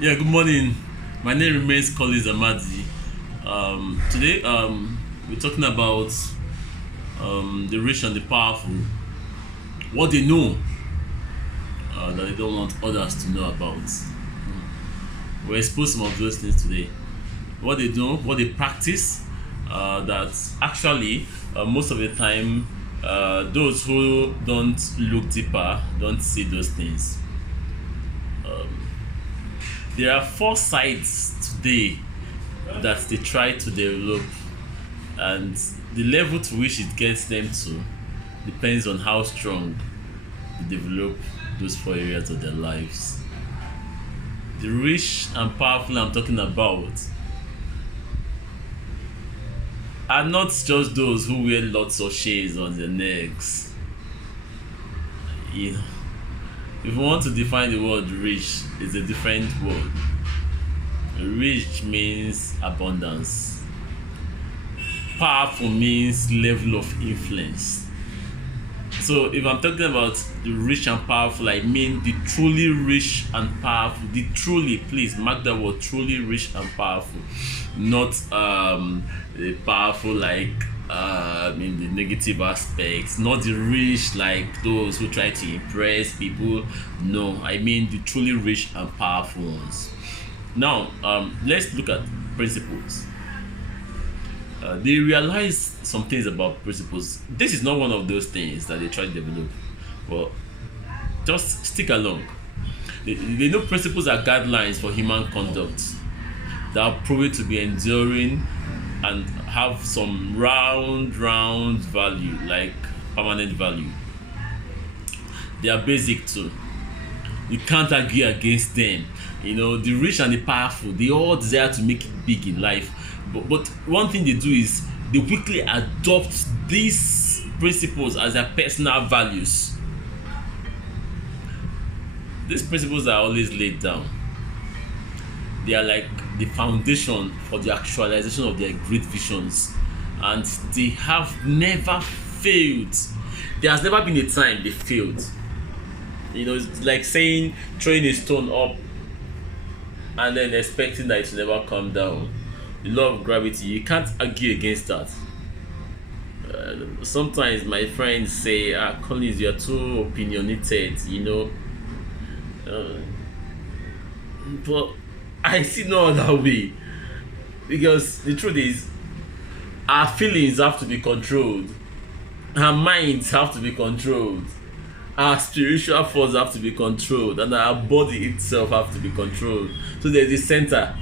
Yeah, good morning. My name remains Collins Amadi. Today, we're talking about the rich and the powerful, what they know that they don't want others to know about. We'll expose some of those things today. What they do, what they practice, that actually, most of the time, those who don't look deeper don't see those things. There are four sides today that they try to develop, and the level to which it gets them to depends on how strong they develop those four areas of their lives. The rich and powerful I'm talking about are not just those who wear lots of shades on their necks. You know, if you want to define the word rich, it's a different word. Rich means abundance. Powerful means level of influence. So if I'm talking about the rich and powerful, I mean the truly rich and powerful. The truly, please mark that word, truly rich and powerful, not the powerful like in the negative aspects, not the rich like those who try to impress people. No, I mean the truly rich and powerful ones. Now, let's look at principles. They realize some things about principles. This is not one of those things that they try to develop. Well, just stick along. They know principles are guidelines for human conduct that are proven to be enduring and have some round value, like permanent value. They are basic too. You can't argue against them. You know, the rich and the powerful, they all desire to make it big in life. But one thing they do is they quickly adopt these principles as their personal values. These principles are always laid down. They are like the foundation for the actualization of their great visions. And they have never failed. There has never been a time they failed. You know, it's like saying throwing a stone up and then expecting that it will never come down. The law of gravity, you can't argue against that. Sometimes my friends say, Collins, you're too opinionated, you know. Uh, but I see no other way. Because the truth is, our feelings have to be controlled, our minds have to be controlled, our spiritual force have to be controlled, and our body itself have to be controlled. So there's a center.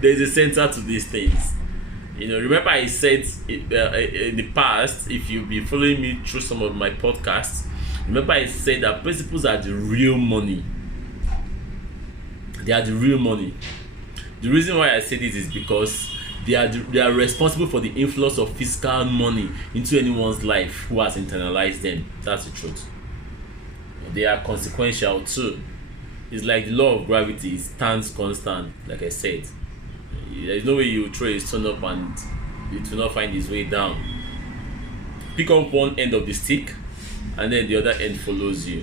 There's a center to these things. You know, remember I said in the past, if you've been following me through some of my podcasts, remember I said that principles are the real money. They are the real money. The reason why I say this is because they are responsible for the influx of fiscal money into anyone's life who has internalized them. That's the truth. They are consequential too. It's like the law of gravity stands constant, like I said. There's no way you throw a stone up and it will not find its way down. Pick up one end of the stick and then the other end follows you.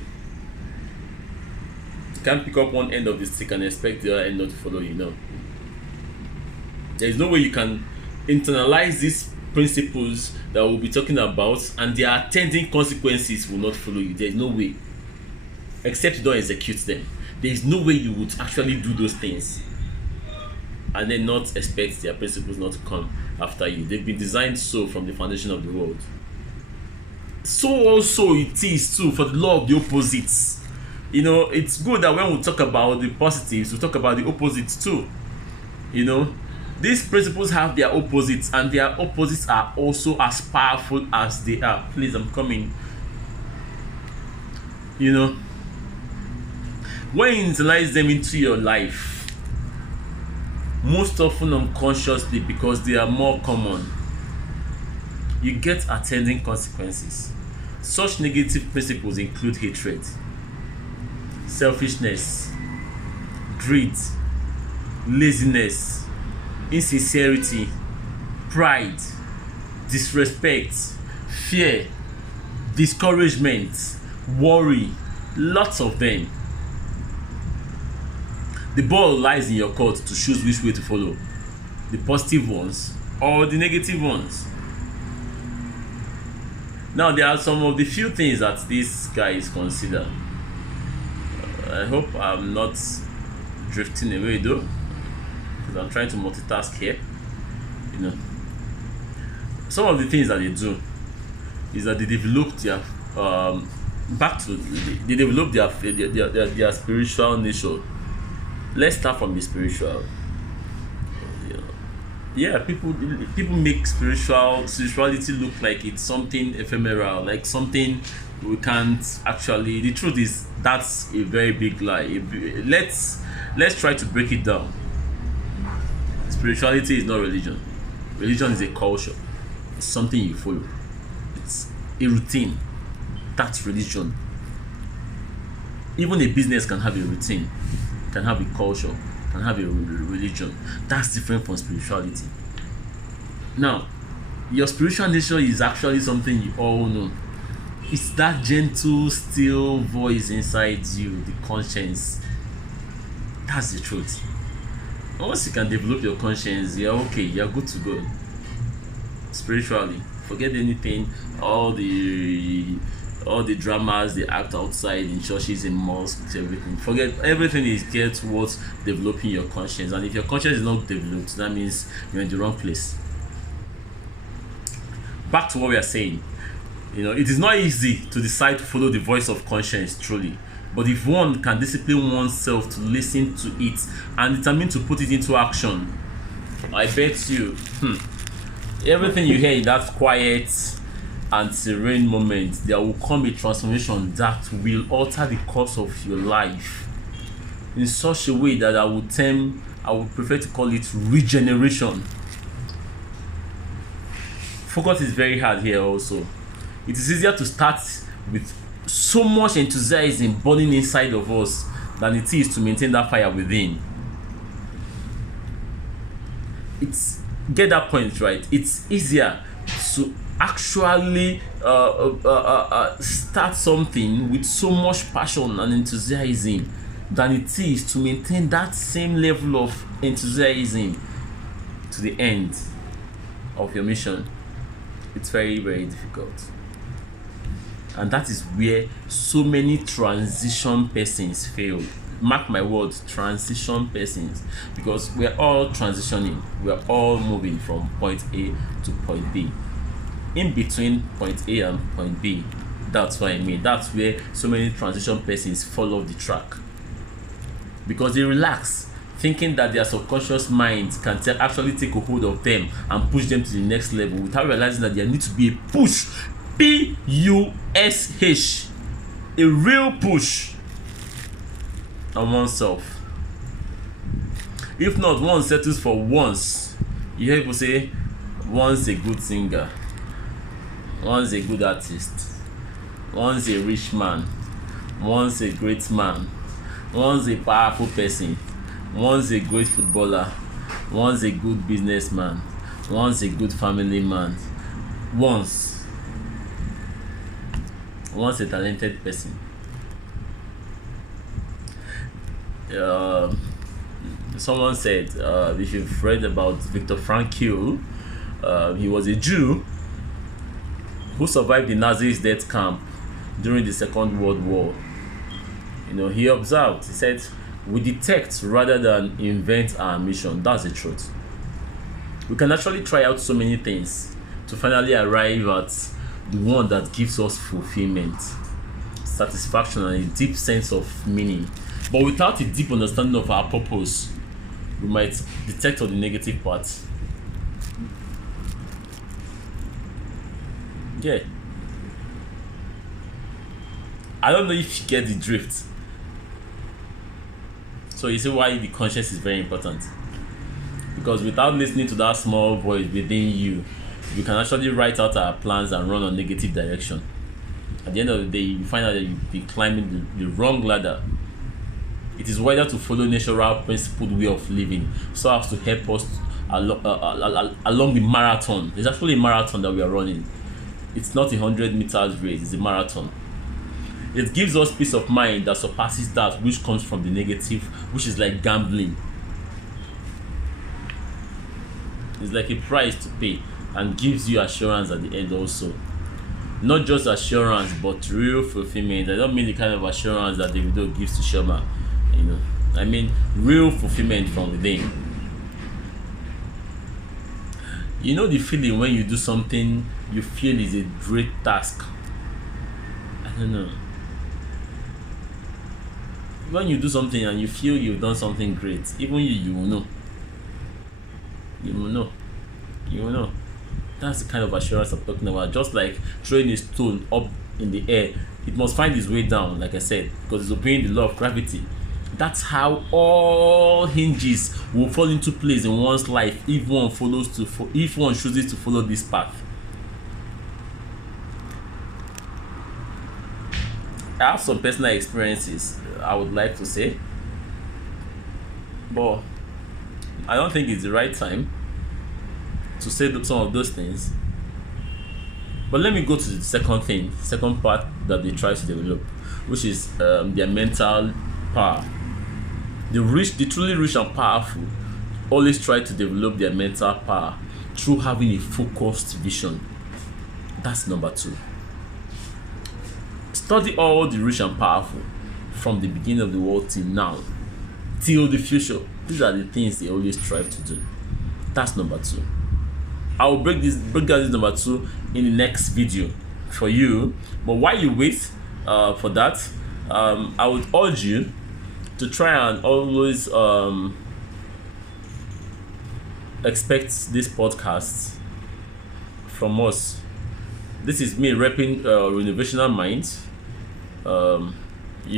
You can't pick up one end of the stick and expect the other end not to follow you. No. There is no way you can internalize these principles that we'll be talking about and their attending consequences will not follow you. There is no way. Except you don't execute them. There is no way you would actually do those things and then not expect their principles not to come after you. They've been designed so from the foundation of the world. So also it is too for the law of the opposites. You know, it's good that when we talk about the positives, we talk about the opposites too. You know, these principles have their opposites, and their opposites are also as powerful as they are. Please, I'm coming. You know, when you internalize them into your life, most often unconsciously because they are more common, you get attending consequences. Such negative principles include hatred, selfishness, greed, laziness, insincerity, pride, disrespect, fear, discouragement, worry, lots of them. The ball lies in your court to choose which way to follow, the positive ones or the negative ones. Now, there are some of the few things that this guy is considered. I hope I'm not drifting away though, because I'm trying to multitask here. You know, some of the things that they do is that they develop their they develop their spiritual nature. Let's start from the spiritual. Yeah, people make spirituality look like it's something ephemeral, like something we can't actually. The truth is that's a very big lie. Let's try to break it down. Spirituality is not religion. Religion is a culture. It's something you follow. It's a routine. That's religion. Even a business can have a routine, can have a culture, can have a religion. That's different from spirituality. Now, your spiritual nature is actually something you all know. It's that gentle, still voice inside you, the conscience. That's the truth. Once you can develop your conscience, you're okay, you're good to go. Spiritually, forget anything, all the dramas they act outside in churches, in mosques, everything. Forget everything is geared towards developing your conscience. And if your conscience is not developed, that means you're in the wrong place. Back to what we are saying. It is not easy to decide to follow the voice of conscience truly. But if one can discipline oneself to listen to it and determine to put it into action, I bet you, everything you hear in that quiet and serene moment, there will come a transformation that will alter the course of your life in such a way that I would prefer to call it regeneration. Focus is very hard here also. It is easier to start with so much enthusiasm burning inside of us than it is to maintain that fire within. Get that point right. It's easier to actually start something with so much passion and enthusiasm than it is to maintain that same level of enthusiasm to the end of your mission. It's very, very difficult. And that is where so many transition persons fail. Mark my words, transition persons. Because we're all transitioning. We're all moving from point A to point B. In between point A and point B, that's what I mean. That's where so many transition persons fall off the track. Because they relax, thinking that their subconscious minds can actually take a hold of them and push them to the next level without realizing that there needs to be a push. P-U-S-H. A real push on oneself. If not, one settles for once. You hear people say, once a good singer, once a good artist, once a rich man, once a great man, once a powerful person, once a great footballer, once a good businessman, once a good family man, once a talented person. Someone said, if you've read about Viktor Frankl, he was a Jew who survived the Nazis' death camp during the Second World War. He observed, he said, we detect rather than invent our mission. That's the truth. We can actually try out so many things to finally arrive at the one that gives us fulfillment, satisfaction, and a deep sense of meaning. But without a deep understanding of our purpose, we might detect all the negative parts. Yeah. I don't know if you get the drift. So you see why the conscience is very important. Because without listening to that small voice within you, you can actually write out our plans and run on negative direction. At the end of the day, you find out that you'll be climbing the wrong ladder. It is wiser to follow natural principled way of living so as to help us along the marathon. It's actually a marathon that we are running. It's not a 100 meters race, it's a marathon. It gives us peace of mind that surpasses that which comes from the negative, which is like gambling. It's like a price to pay and gives you assurance at the end also. Not just assurance, but real fulfillment. I don't mean the kind of assurance that the video gives to Shoma. You know, I mean real fulfillment from within. You know the feeling when you do something you feel is a great task. I don't know. When you do something and you feel you've done something great, even you will know. You will know. You will know. That's the kind of assurance I'm talking about. Just like throwing a stone up in the air, it must find its way down, like I said, because it's obeying the law of gravity. That's how all hinges will fall into place in one's life if one chooses to follow this path. I have some personal experiences I would like to say, but I don't think it's the right time to say some of those things. But let me go to the second part that they try to develop, which is their mental power. The truly rich and powerful always try to develop their mental power through having a focused vision. That's number 2. Study all the rich and powerful from the beginning of the world till now, till the future. These are the things they always strive to do. That's number 2. I will break down this number 2 in the next video for you. But while you wait for that, I would urge you to try and always expect this podcast from us. This is me repping Renovational Minds. You'll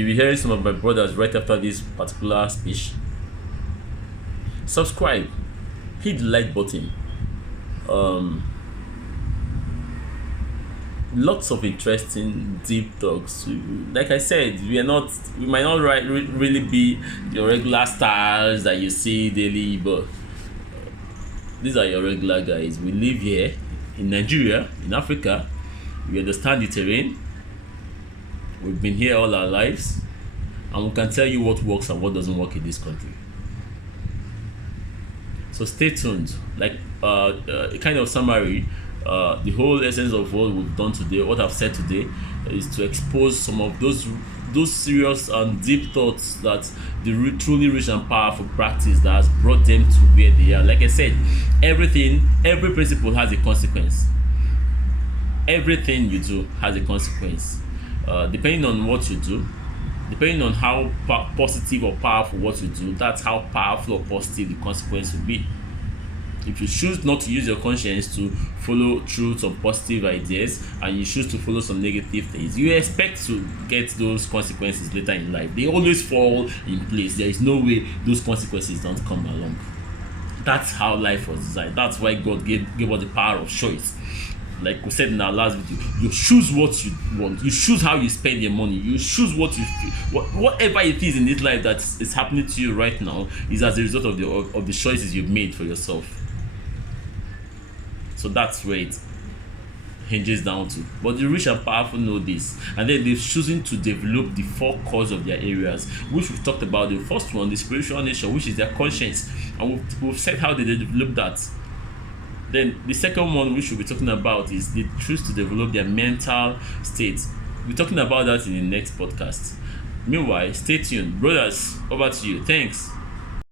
be hearing some of my brothers right after this particular speech. Subscribe, hit the like button. Lots of interesting deep talks. Like I said, we might not really be your regular stars that you see daily, but these are your regular guys. We live here in Nigeria, in Africa. We understand the terrain. We've been here all our lives, and we can tell you what works and what doesn't work in this country. So stay tuned. Like a kind of summary, the whole essence of what we've done today, what I've said today, is to expose some of those serious and deep thoughts that the truly rich and powerful practice that has brought them to where they are. Like I said, every principle has a consequence. Everything you do has a consequence. Depending on what you do, depending on how positive or powerful what you do, that's how powerful or positive the consequence will be. If you choose not to use your conscience to follow through some positive ideas and you choose to follow some negative things, you expect to get those consequences later in life. They always fall in place. There is no way those consequences don't come along. That's how life was designed. That's why God gave us the power of choice. Like we said in our last video, you choose what you want. You choose how you spend your money. You choose what you feel. Whatever it is in this life that is happening to you right now is as a result of the choices you've made for yourself. So that's where it hinges down to. But the rich and powerful know this, and then they've chosen to develop the 4 cores of their areas, which we've talked about. The first one, the spiritual nature, which is their conscience, and we've said how they develop that. Then the second one we should be talking about is they choose to develop their mental state. We're talking about that in the next podcast. Meanwhile, stay tuned. Brothers, over to you. Thanks.